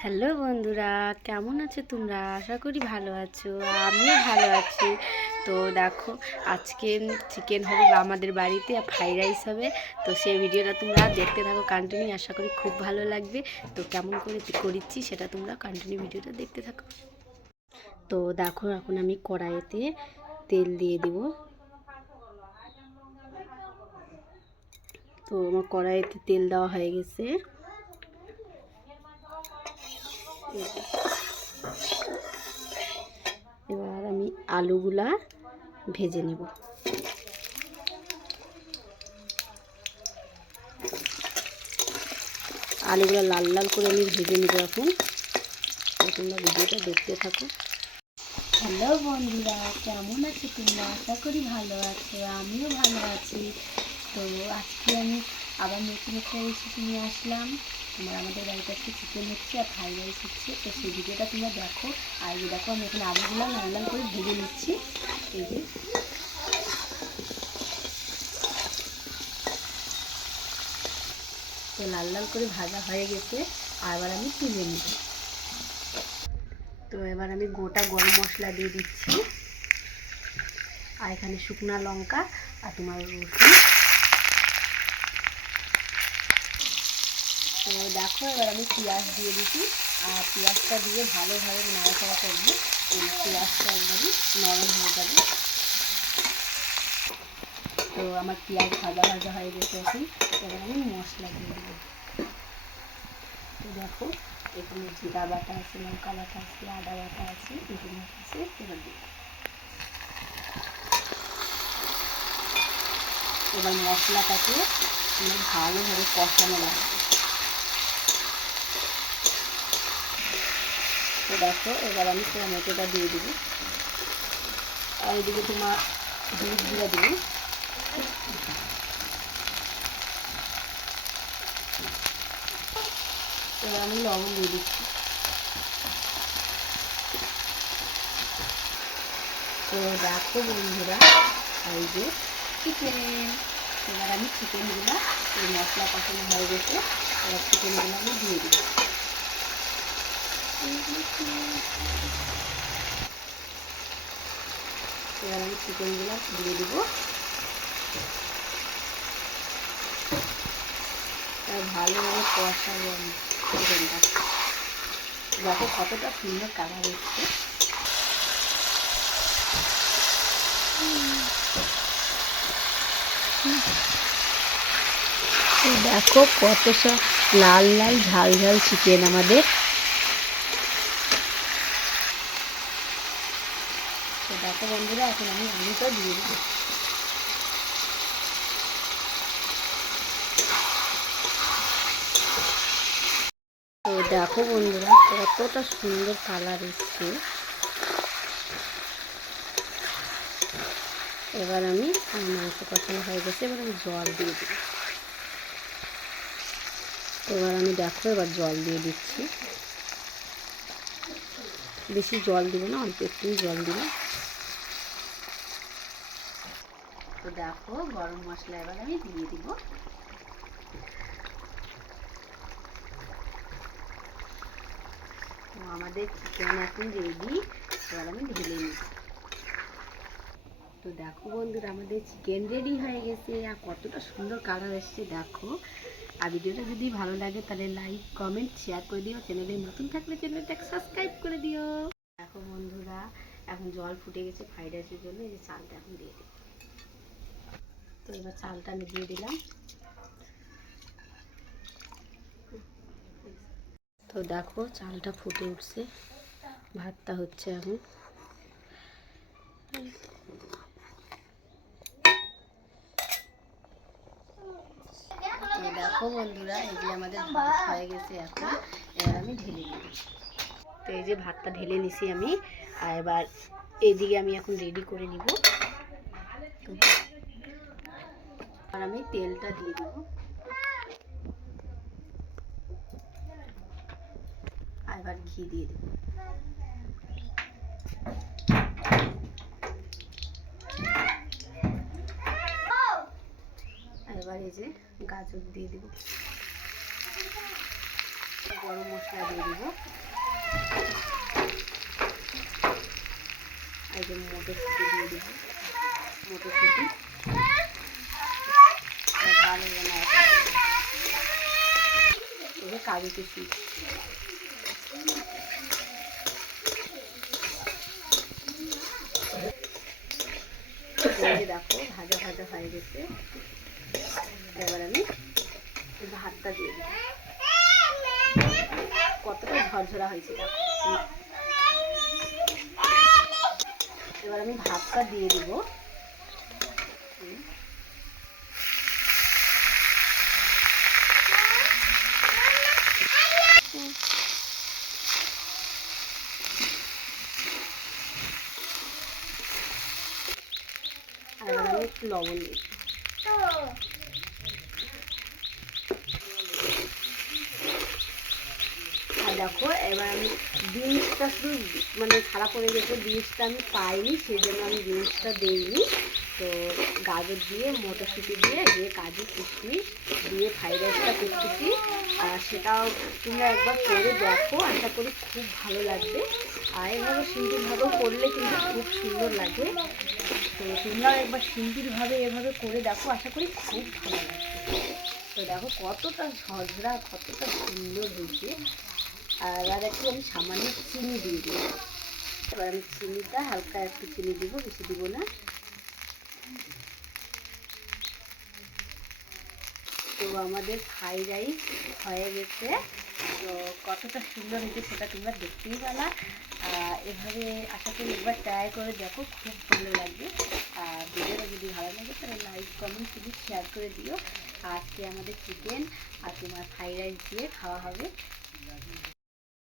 Hello বন্ধুরা, কেমন আছো তোমরা? আশা করি ভালো আছো। আমিও ভালো আছি। তো দেখো, আজকে চিকেন হবে বা আমাদের বাড়িতে ফ্রাইড রাইস হবে। তো সেই ভিডিওটা তোমরা দেখতে থাকো কন্টিনিউ, আশা করি খুব ভালো লাগবে। তো কেমন করে করেছি সেটা তোমরা কন্টিনিউ ভিডিওটা দেখতে থাকো। তো দেখো, এখন আমি কড়াইতে তেল দিয়ে দিব। তো আমার কড়াইতে তেল দেওয়া হয়ে গেছে। এবার আমি আলুগুলা ভেজে নেব। আলুগুলো লাল লাল করে আমি ভেজে নেব এখন। তোমরা ভিডিওটা দেখতে থাকো। হ্যালো বন্ধুরা, কেমন আছো তোমরা? আশা করি ভালো আছো। আমিও ভালো আছি। তো আজকে আমি আবার নতুন একটা রেসিপি নিয়ে আসলাম। আমাদের বাড়িতে আজকে চিকেন হচ্ছে আর ফ্রাইড রাইস হচ্ছে। তো সেই ভিডিওটা তোমরা দেখো। আর এই দেখো, আমি এখানে আলুগুলো লাল লাল করে ভেজে নিচ্ছি। এই যে তো লাল লাল করে ভাজা হয়ে গেছে। আর এবার আমি তুলে নেব। তো এবার আমি গোটা গরম মশলা দিয়ে দিচ্ছি। আর এখানে শুকনা লঙ্কা আর তোমার রসুন। তো দেখো, এবার আমি পেঁয়াজ দিয়ে দিচ্ছি। আর পেঁয়াজটা দিয়ে ভালোভাবে নাড়াচাড়া করবো। এই পেঁয়াজটা একদমই নরম হয়ে যাবে। তো আমার পেঁয়াজ ভাজা ভাজা হয়ে গেছে এখন। এবার আমি মশলা দিয়ে দেবো। তো দেখো, এখানে জিরা বাটা আছে, লঙ্কা বাটা আছে, আদা বাটা আছে, রসুন বাটা আছে। এবার দিই। এবার মশলাটাকে ভালোভাবে কষানো লাগবে। তো দেখো, এবার আমি টমেটোটা দিয়ে দেবো। আর এদিকে তোমার দুধ দিয়ে দেবো। এবার আমি লবণ দিয়ে দিচ্ছি। তো দেখো বন্ধুরা, এই যে চিকেন। এবার আমি চিকেনগুলো, এই মশলা কষানো হয়ে গেছে, এবার চিকেনগুলো আমি দিয়ে দিই। এবার আমি চিকেনগুলো দিয়ে দেবো। ভালোভাবে কষাবো আমি চিকেনটা। দেখো কতটা সুন্দর কালার এসছে। দেখো কত সব লাল লাল ঝাল ঝাল চিকেন আমাদের। তো দেখো বন্ধুরা, এখন আমি আলুটা দিয়ে দেবো। তো দেখো বন্ধুরা, কতটা সুন্দর কালার এসছে। এবার আমি মাংস কষানো হয়ে গেছে, এবার আমি জল দিয়ে দিই। এবার আমি দেখো, এবার জল দিয়ে দিচ্ছি। বেশি জল দিব না, অল্প একটু জল দিব। তো দেখো, গরম মশলা এবার আমি দিয়ে দিব। তো আমাদের চিকেন এখন রেডি। এবার আমি ঢেলে নিই। তো দেখো বন্ধুরা, আমাদের চিকেন রেডি হয়ে গেছে। আর কতটা সুন্দর কালার এসছে দেখো। আর ভিডিওটা যদি ভালো লাগে তাহলে লাইক কমেন্ট শেয়ার করে দিও। চ্যানেলে নতুন থাকলে চ্যানেলটাকে সাবস্ক্রাইব করে দিও। দেখো বন্ধুরা, এখন জল ফুটে গেছে ফ্রাইড রাইসের জন্য। এই যে চালটা এখন দিয়ে দিই। তো এবার চালটা আমি দিয়ে দিলাম। তো দেখো, চালটা ফুটে উঠছে, ভাতটা হচ্ছে এখন। তো দেখো বন্ধুরা, এই যে আমাদের ভাত হয়ে গেছে এখন। এবার আমি ঢেলে নিব। তো এই যে ভাতটা ঢেলে নিছি আমি। আর এবার এইদিকে আমি এখন রেডি করে নিব। আর আমি তেলটা দিয়ে দিব। আর এবার ঘি দিয়ে দেব। আর এবার এই যে গাজর দিয়ে দেব। গরম মশলা দিয়ে দিব। এই যে মটরশুঁটি দিয়ে দিব, মটরশুঁটি ভালো এই কাজু কিশমিশ। দেখো ভাজা ভাজা হয়ে গেছে। এবার আমি ভাতটা দিয়ে দিই। কতটা ঝরঝরা হয়েছে দেখো। এবার আমি ভাতটা দিয়ে দিব। আর আমি একটু লবণ দিই। আর দেখো এবার আমি বিনসটা শুধু মানে খারাপ হয়ে গেছে, বিনসটা আমি পাইনি, সেই জন্য আমি বিনসটা দিইনি। তো গাজর দিয়ে মটরশুঁটি দিয়ে কাজু কিশমিশ দিয়ে ফ্রাইড রাইসটা করতেছি। আর সেটাও তোমরা একবার করে দেখো, আশা করি খুব ভালো লাগবে। আর এভাবে সিম্পলভাবেও করলে কিন্তু খুব সুন্দর লাগে। তো তোমরাও একবার সিম্পলভাবে এভাবে করে দেখো, আশা করি খুব ভালো লাগবে। তো দেখো কতটা ঝরঝরা, কতটা সুন্দর হয়েছে। আর একটু আমি সামান্য চিনি দিয়ে দিই। এবার আমি চিনিটা হালকা একটু চিনি দিব, বেশি দিব না। তো আমাদের ফ্রাইড রাইস হয়ে গেছে। তো কতটা সুন্দর হয়েছে সেটা তোমরা দেখতেই পেলা। এভাবে আশা করি একবার ট্রাই করে দেখো, খুব ভালো লাগবে। আর ভিডিওটা যদি ভালো লাগে তাহলে লাইক কমেন্ট প্লিজ শেয়ার করে দিও। আজকে আমাদের চিকেন আর তোমার ফ্রাইড রাইস দিয়ে খাওয়া হবে।